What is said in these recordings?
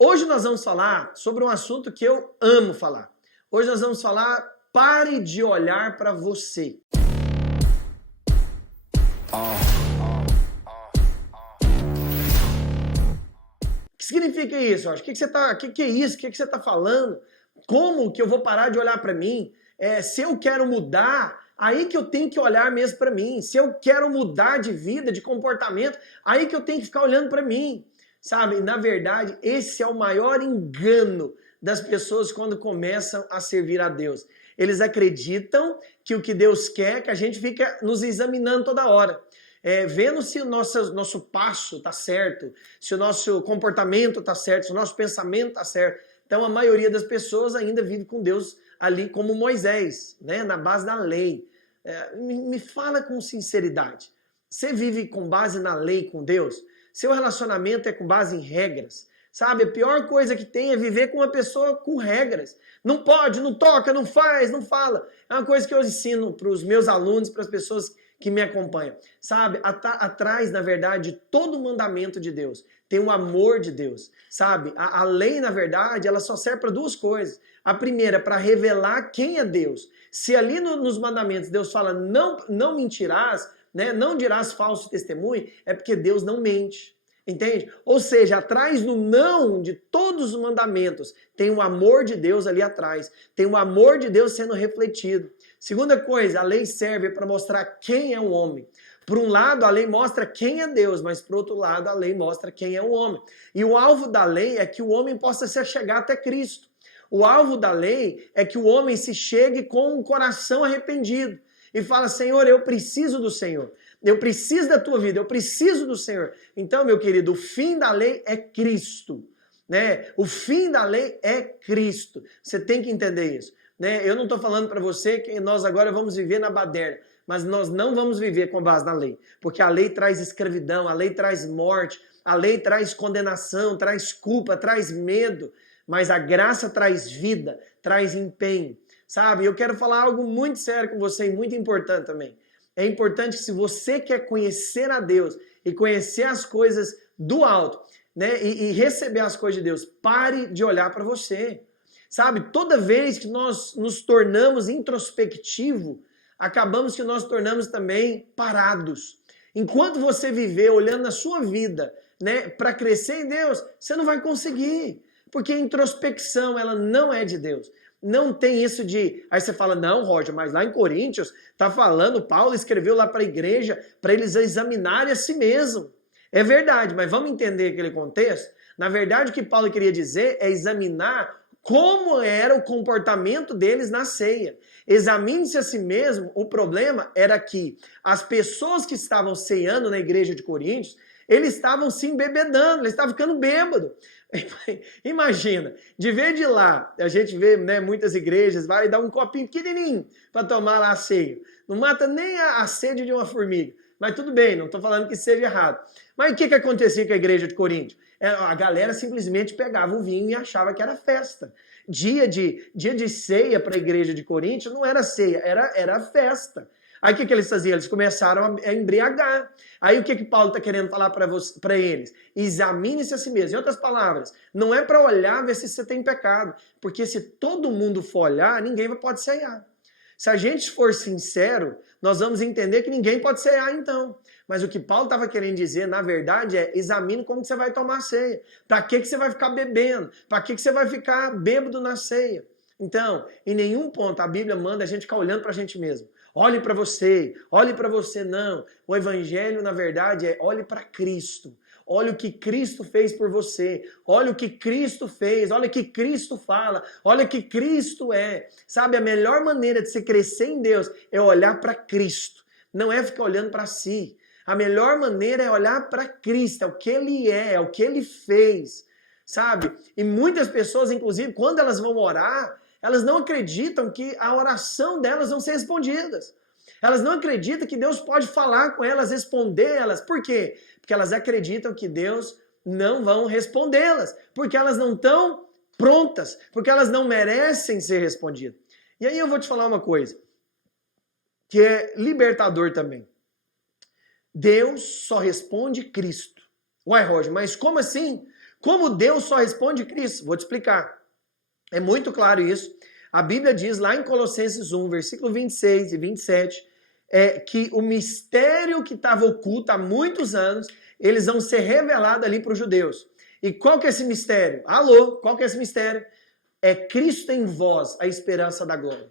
Hoje nós vamos falar sobre um assunto que eu amo falar. Hoje nós vamos falar, pare de olhar para você. O que significa isso, Jorge? O que é isso? O que você está falando? Como que eu vou parar de olhar para mim? Se eu quero mudar, aí que eu tenho que olhar mesmo para mim. Se eu quero mudar de vida, de comportamento, aí que eu tenho que ficar olhando para mim. Sabe, na verdade, esse é o maior engano das pessoas quando começam a servir a Deus. Eles acreditam que o que Deus quer é que a gente fica nos examinando toda hora. Vendo se o nosso passo está certo, se o nosso comportamento está certo, se o nosso pensamento está certo. Então a maioria das pessoas ainda vive com Deus ali como Moisés, né, na base da lei. Me fala com sinceridade. Você vive com base na lei com Deus? Seu relacionamento é com base em regras. Sabe, a pior coisa que tem é viver com uma pessoa com regras. Não pode, não toca, não faz, não fala. É uma coisa que eu ensino para os meus alunos, para as pessoas que me acompanham. Sabe, atrás, na verdade, de todo mandamento de Deus, tem o amor de Deus. Sabe, a lei, na verdade, ela só serve para duas coisas. A primeira, para revelar quem é Deus. Se ali nos mandamentos Deus fala, não mentirás, né, não dirás falso testemunho, é porque Deus não mente. Entende? Ou seja, atrás do não de todos os mandamentos, tem o amor de Deus ali atrás. Tem o amor de Deus sendo refletido. Segunda coisa, a lei serve para mostrar quem é o homem. Por um lado, a lei mostra quem é Deus, mas por outro lado, a lei mostra quem é o homem. E o alvo da lei é que o homem possa se chegar até Cristo. O alvo da lei é que o homem se chegue com um coração arrependido e fala, Senhor, eu preciso do Senhor. Eu preciso da tua vida, eu preciso do Senhor. Então, meu querido, o fim da lei é Cristo, né? O fim da lei é Cristo. Você tem que entender isso, né? Eu não estou falando para você que nós agora vamos viver na baderna, mas nós não vamos viver com base na lei, porque a lei traz escravidão, a lei traz morte, a lei traz condenação, traz culpa, traz medo, mas a graça traz vida, traz empenho, sabe? Eu quero falar algo muito sério com você e muito importante também. É importante que se você quer conhecer a Deus e conhecer as coisas do alto, né, e receber as coisas de Deus, pare de olhar para você. Sabe, toda vez que nós nos tornamos introspectivo, acabamos que nós tornamos também parados. Enquanto você viver olhando na sua vida, né, para crescer em Deus, você não vai conseguir. Porque a introspecção, ela não é de Deus. Não tem isso de... Aí você fala, não, Roger, mas lá em Coríntios tá falando, Paulo escreveu lá para a igreja para eles examinarem a si mesmo. É verdade, mas vamos entender aquele contexto? Na verdade, o que Paulo queria dizer é examinar como era o comportamento deles na ceia. Examine-se a si mesmo. O problema era que as pessoas que estavam ceando na igreja de Coríntios, eles estavam se embebedando, eles estavam ficando bêbados. Imagina, de vez de lá, a gente vê, né, muitas igrejas, vai dar um copinho pequenininho para tomar lá a ceia. Não mata nem a sede de uma formiga. Mas tudo bem, não estou falando que seja errado. Mas o que acontecia com a igreja de Corinto? A galera simplesmente pegava o vinho e achava que era festa. Dia de ceia para a igreja de Corinto não era ceia, era festa. Aí o que eles faziam? Eles começaram a embriagar. Aí o que Paulo está querendo falar para eles? Examine-se a si mesmo. Em outras palavras, não é para olhar ver se você tem pecado. Porque se todo mundo for olhar, ninguém pode ceiar. Se a gente for sincero, nós vamos entender que ninguém pode ceiar então. Mas o que Paulo estava querendo dizer, na verdade, é examine como que você vai tomar a ceia. Para que você vai ficar bebendo? Para que você vai ficar bêbado na ceia? Então, em nenhum ponto a Bíblia manda a gente ficar olhando para a gente mesmo. Olhe para você, não. O evangelho, na verdade, é olhe para Cristo. Olha o que Cristo fez por você. Olha o que Cristo fez. Olha o que Cristo fala. Olha o que Cristo é. Sabe, a melhor maneira de se crescer em Deus é olhar para Cristo. Não é ficar olhando para si. A melhor maneira é olhar para Cristo. É o que Ele é o que Ele fez. Sabe? E muitas pessoas, inclusive, quando elas vão orar, elas não acreditam que a oração delas vão ser respondidas. Elas não acreditam que Deus pode falar com elas, responder elas. Por quê? Porque elas acreditam que Deus não vão respondê-las. Porque elas não estão prontas. Porque elas não merecem ser respondidas. E aí eu vou te falar uma coisa que é libertador também. Deus só responde Cristo. Uai, Roger, mas como assim? Como Deus só responde Cristo? Vou te explicar. É muito claro isso. A Bíblia diz lá em Colossenses 1, versículo 26 e 27, que o mistério que estava oculto há muitos anos, eles vão ser revelados ali para os judeus. E qual que é esse mistério? Alô, qual que é esse mistério? É Cristo em vós, a esperança da glória.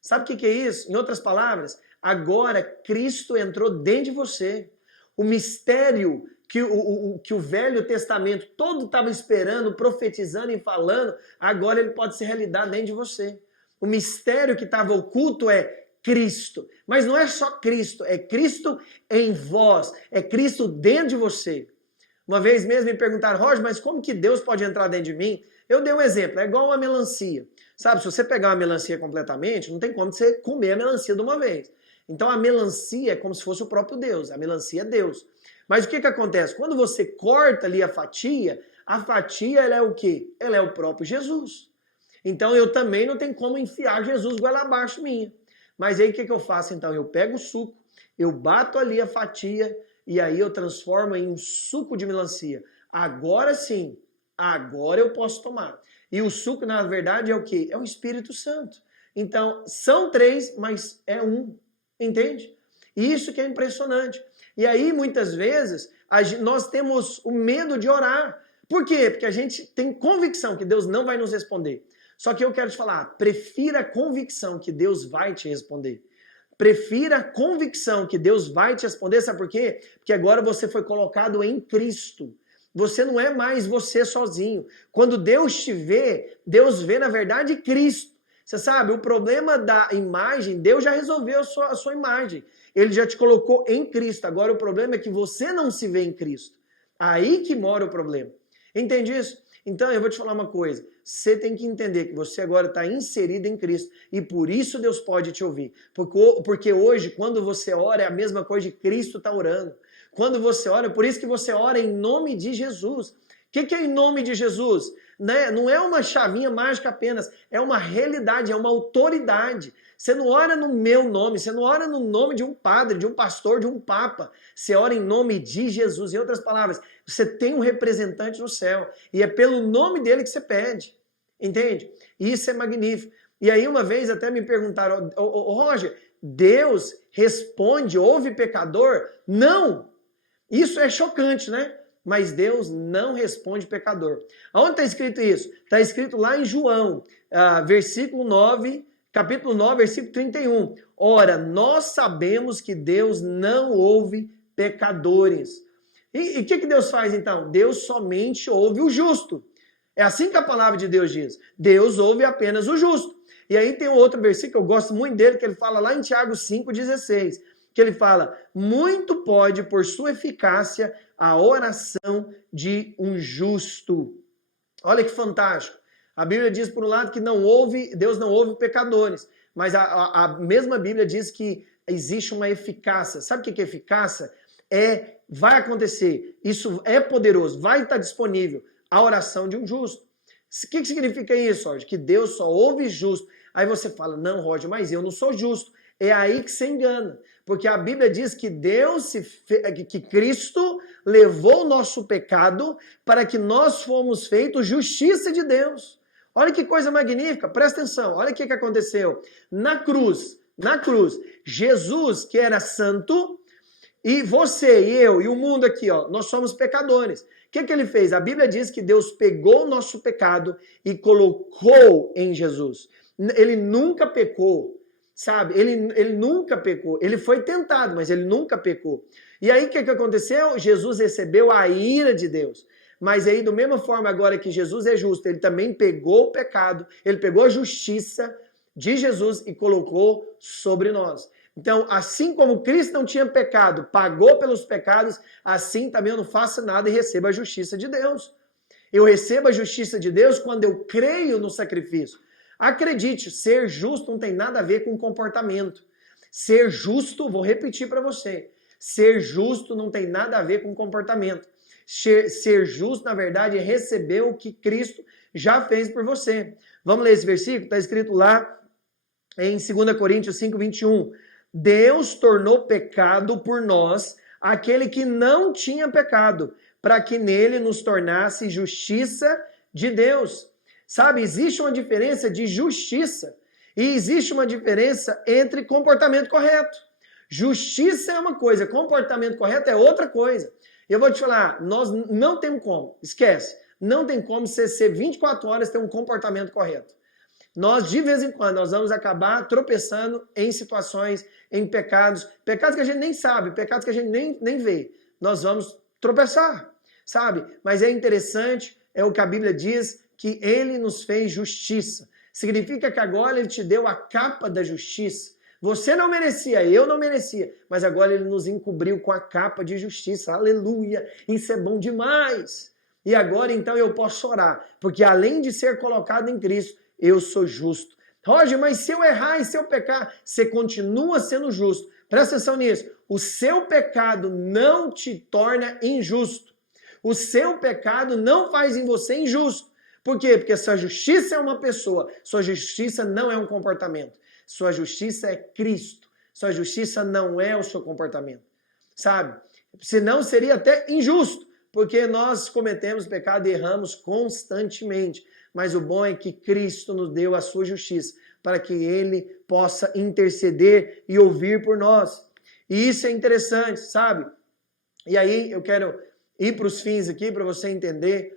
Sabe o que é isso? Em outras palavras, agora Cristo entrou dentro de você. O mistério que o Velho Testamento todo estava esperando, profetizando e falando, agora ele pode ser realidade dentro de você. O mistério que estava oculto é Cristo. Mas não é só Cristo, é Cristo em vós, é Cristo dentro de você. Uma vez mesmo me perguntaram, Roger, mas como que Deus pode entrar dentro de mim? Eu dei um exemplo, é igual uma melancia. Sabe, se você pegar uma melancia completamente, não tem como você comer a melancia de uma vez. Então a melancia é como se fosse o próprio Deus, a melancia é Deus. Mas o que acontece? Quando você corta ali a fatia ela é o quê? Ela é o próprio Jesus. Então eu também não tenho como enfiar Jesus goela abaixo minha. Mas aí o que eu faço então? Eu pego o suco, eu bato ali a fatia e aí eu transformo em um suco de melancia. Agora sim, agora eu posso tomar. E o suco, na verdade, é o quê? É o Espírito Santo. Então, são três, mas é um. Entende? Isso que é impressionante. E aí, muitas vezes, nós temos o medo de orar. Por quê? Porque a gente tem convicção que Deus não vai nos responder. Só que eu quero te falar, prefira a convicção que Deus vai te responder. Prefira a convicção que Deus vai te responder. Sabe por quê? Porque agora você foi colocado em Cristo. Você não é mais você sozinho. Quando Deus te vê, Deus vê, na verdade, Cristo. Você sabe, o problema da imagem, Deus já resolveu a sua imagem. Ele já te colocou em Cristo. Agora o problema é que você não se vê em Cristo. Aí que mora o problema. Entende isso? Então eu vou te falar uma coisa. Você tem que entender que você agora está inserido em Cristo. E por isso Deus pode te ouvir. Porque hoje, quando você ora, é a mesma coisa de Cristo está orando. Quando você ora, por isso que você ora em nome de Jesus. O que é em nome de Jesus? Não é uma chavinha mágica apenas, é uma realidade, é uma autoridade. Você não ora no meu nome, você não ora no nome de um padre, de um pastor, de um papa. Você ora em nome de Jesus. Em outras palavras, você tem um representante no céu e é pelo nome dele que você pede. Entende? Isso é magnífico. E aí uma vez até me perguntaram, Roger, Deus responde, ouve pecador? Não! Isso é chocante, né? Mas Deus não responde pecador. Aonde está escrito isso? Está escrito lá em João, versículo 9, capítulo 9, versículo 31. Ora, nós sabemos que Deus não ouve pecadores. E o que Deus faz então? Deus somente ouve o justo. É assim que a palavra de Deus diz. Deus ouve apenas o justo. E aí tem um outro versículo que eu gosto muito dele, que ele fala lá em Tiago 5,16. Que ele fala, muito pode por sua eficácia a oração de um justo. Olha que fantástico. A Bíblia diz, por um lado, que Deus não ouve pecadores, mas a mesma Bíblia diz que existe uma eficácia. Sabe o que é eficácia? Vai acontecer, isso é poderoso, vai estar disponível a oração de um justo. O que significa isso, Roger? Que Deus só ouve justo. Aí você fala, não, Roger, mas eu não sou justo. É aí que você engana. Porque a Bíblia diz que que Cristo levou o nosso pecado para que nós fomos feitos justiça de Deus. Olha que coisa magnífica, presta atenção, olha o que aconteceu. Na cruz, Jesus, que era santo, e você e eu e o mundo aqui, nós somos pecadores. O que ele fez? A Bíblia diz que Deus pegou o nosso pecado e colocou em Jesus. Ele nunca pecou. Sabe, ele nunca pecou, ele foi tentado, mas ele nunca pecou. E aí o que aconteceu? Jesus recebeu a ira de Deus. Mas aí, da mesma forma agora que Jesus é justo, ele também pegou o pecado, ele pegou a justiça de Jesus e colocou sobre nós. Então, assim como Cristo não tinha pecado, pagou pelos pecados, assim também eu não faço nada e recebo a justiça de Deus. Eu recebo a justiça de Deus quando eu creio no sacrifício. Acredite, ser justo não tem nada a ver com comportamento. Ser justo, vou repetir para você, ser justo não tem nada a ver com comportamento. Ser justo, na verdade, é receber o que Cristo já fez por você. Vamos ler esse versículo? Está escrito lá em 2 Coríntios 5, 21. Deus tornou pecado por nós aquele que não tinha pecado, para que nele nos tornasse justiça de Deus. Sabe, existe uma diferença de justiça e existe uma diferença entre comportamento correto. Justiça é uma coisa, comportamento correto é outra coisa. Eu vou te falar, nós não temos como, esquece, não tem como você ser 24 horas ter um comportamento correto. Nós, de vez em quando, nós vamos acabar tropeçando em situações, em pecados que a gente nem sabe, pecados que a gente nem vê. Nós vamos tropeçar, sabe? Mas é interessante, é o que a Bíblia diz, que ele nos fez justiça. Significa que agora ele te deu a capa da justiça. Você não merecia, eu não merecia, mas agora ele nos encobriu com a capa de justiça. Aleluia! Isso é bom demais! E agora então eu posso orar, porque além de ser colocado em Cristo, eu sou justo. Roger, mas se eu errar e se eu pecar, você continua sendo justo. Presta atenção nisso. O seu pecado não te torna injusto. O seu pecado não faz em você injusto. Por quê? Porque sua justiça é uma pessoa, sua justiça não é um comportamento. Sua justiça é Cristo. Sua justiça não é o seu comportamento. Sabe? Senão seria até injusto, porque nós cometemos pecado e erramos constantemente. Mas o bom é que Cristo nos deu a sua justiça, para que ele possa interceder e ouvir por nós. E isso é interessante, sabe? E aí eu quero ir para os fins aqui, para você entender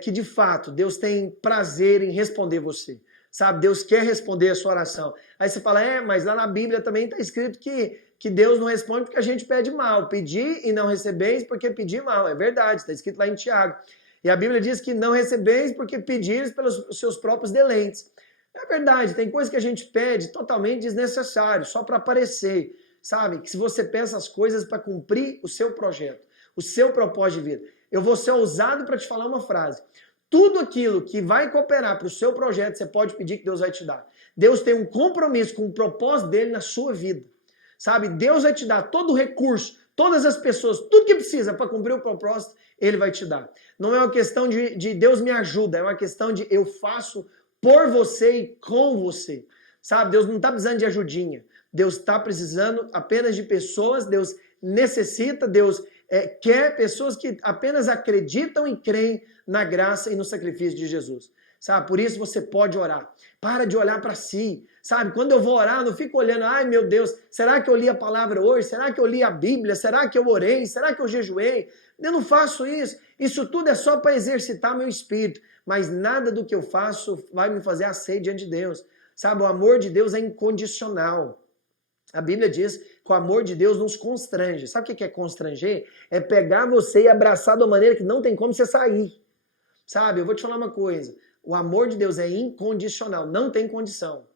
que de fato Deus tem prazer em responder você. Sabe, Deus quer responder a sua oração. Aí você fala, mas lá na Bíblia também está escrito que Deus não responde porque a gente pede mal. Pedir e não recebeis porque pedir mal. É verdade, está escrito lá em Tiago. E a Bíblia diz que não recebeis porque pedires pelos seus próprios deleites. É verdade, tem coisa que a gente pede totalmente desnecessário, só para aparecer. Sabe, que se você peça as coisas para cumprir o seu projeto, o seu propósito de vida. Eu vou ser ousado para te falar uma frase. Tudo aquilo que vai cooperar para o seu projeto, você pode pedir que Deus vai te dar. Deus tem um compromisso com o propósito dele na sua vida. Sabe? Deus vai te dar todo o recurso, todas as pessoas, tudo que precisa para cumprir o propósito, ele vai te dar. Não é uma questão de Deus me ajuda, é uma questão de eu faço por você e com você. Sabe? Deus não está precisando de ajudinha. Deus está precisando apenas de pessoas, Deus necessita, Deus quer pessoas que apenas acreditam e creem na graça e no sacrifício de Jesus. Sabe? Por isso você pode orar. Para de olhar para si. Sabe? Quando eu vou orar, não fico olhando, ai meu Deus, será que eu li a palavra hoje? Será que eu li a Bíblia? Será que eu orei? Será que eu jejuei? Eu não faço isso. Isso tudo é só para exercitar meu espírito. Mas nada do que eu faço vai me fazer aceito diante de Deus. Sabe? O amor de Deus é incondicional. A Bíblia diz que o amor de Deus nos constrange. Sabe o que é constranger? É pegar você e abraçar de uma maneira que não tem como você sair. Sabe? Eu vou te falar uma coisa. O amor de Deus é incondicional, não tem condição.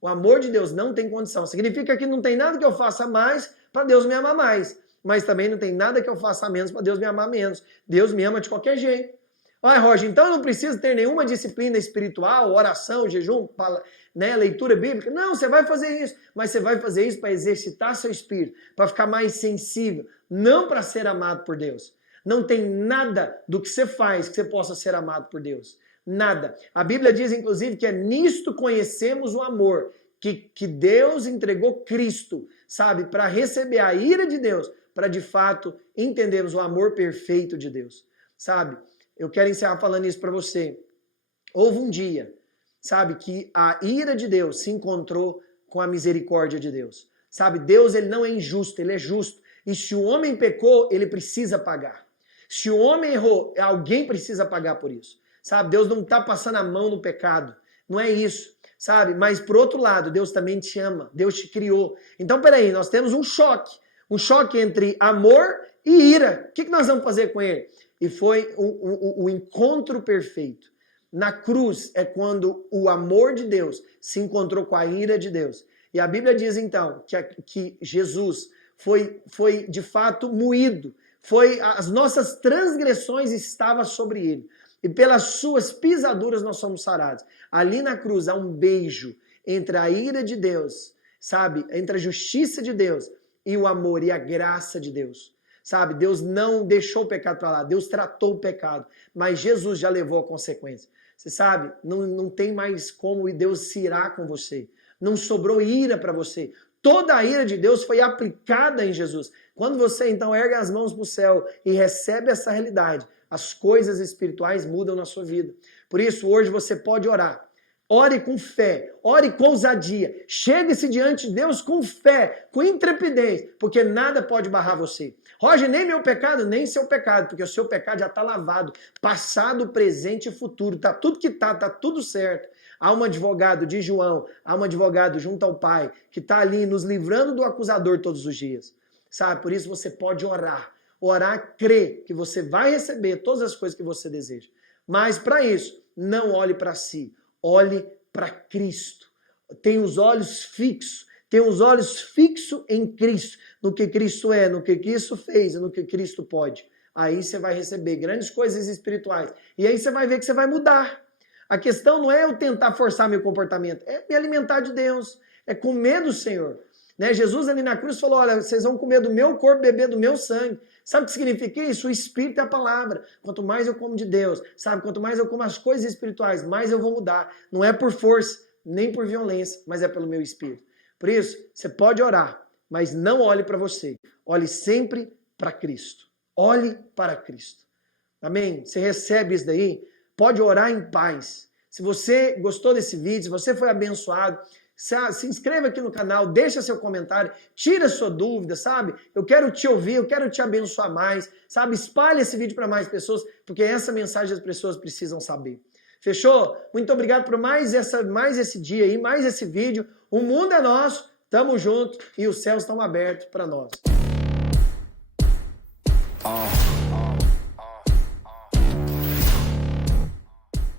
O amor de Deus não tem condição. Significa que não tem nada que eu faça mais para Deus me amar mais. Mas também não tem nada que eu faça menos para Deus me amar menos. Deus me ama de qualquer jeito. Olha, Roger, então eu não preciso ter nenhuma disciplina espiritual, oração, jejum, leitura bíblica. Não, você vai fazer isso. Mas você vai fazer isso para exercitar seu espírito, para ficar mais sensível, não para ser amado por Deus. Não tem nada do que você faz que você possa ser amado por Deus. Nada. A Bíblia diz, inclusive, que é nisto conhecemos o amor, que Deus entregou Cristo, sabe, para receber a ira de Deus, para de fato entendermos o amor perfeito de Deus, sabe? Eu quero encerrar falando isso para você. Houve um dia, sabe, que a ira de Deus se encontrou com a misericórdia de Deus. Sabe, Deus ele não é injusto, ele é justo. E se o homem pecou, ele precisa pagar. Se o homem errou, alguém precisa pagar por isso. Sabe, Deus não está passando a mão no pecado. Não é isso, sabe? Mas, por outro lado, Deus também te ama. Deus te criou. Então, peraí, nós temos um choque. Um choque entre amor e ira. O que nós vamos fazer com ele? E foi o encontro perfeito. Na cruz é quando o amor de Deus se encontrou com a ira de Deus. E a Bíblia diz, então, que Jesus foi de fato moído. As nossas transgressões estavam sobre ele. E pelas suas pisaduras nós somos sarados. Ali na cruz há um beijo entre a ira de Deus, sabe? Entre a justiça de Deus e o amor e a graça de Deus. Sabe? Deus não deixou o pecado para lá. Deus tratou o pecado. Mas Jesus já levou a consequência. Você sabe? Não tem mais como Deus se irar com você. Não sobrou ira para você. toda a ira de Deus foi aplicada em Jesus. Quando você então ergue as mãos para o céu e recebe essa realidade, as coisas espirituais mudam na sua vida. Por isso, hoje você pode orar. Ore com fé, ore com ousadia. Chegue-se diante de Deus com fé, com intrepidez, porque nada pode barrar você. Roger, nem meu pecado, nem seu pecado, porque o seu pecado já está lavado. Passado, presente e futuro. Está tudo quitado, está tudo certo. Há um advogado de João, há um advogado junto ao Pai, que está ali nos livrando do acusador todos os dias. Sabe, por isso você pode orar. Orar, crer que você vai receber todas as coisas que você deseja. Mas para isso, não olhe para si. Olhe para Cristo. Tenha os olhos fixos. Tenha os olhos fixos em Cristo. No que Cristo é, no que Cristo fez e no que Cristo pode. Aí você vai receber grandes coisas espirituais. E aí você vai ver que você vai mudar. A questão não é eu tentar forçar meu comportamento. É me alimentar de Deus. É comer do Senhor. Né? Jesus ali na cruz falou, olha, vocês vão comer do meu corpo, beber do meu sangue. Sabe o que significa isso? O Espírito é a palavra. Quanto mais eu como de Deus, sabe? Quanto mais eu como as coisas espirituais, mais eu vou mudar. Não é por força, nem por violência, mas é pelo meu Espírito. Por isso, você pode orar, mas não olhe para você. Olhe sempre para Cristo. Olhe para Cristo. Amém? Você recebe isso daí? Pode orar em paz. Se você gostou desse vídeo, se você foi abençoado, se inscreva aqui no canal, deixa seu comentário, tira sua dúvida, sabe? Eu quero te ouvir, eu quero te abençoar mais, sabe? Espalhe esse vídeo para mais pessoas, porque essa mensagem as pessoas precisam saber. Fechou? Muito obrigado por mais esse dia aí, mais esse vídeo. O mundo é nosso, tamo junto e os céus estão abertos para nós.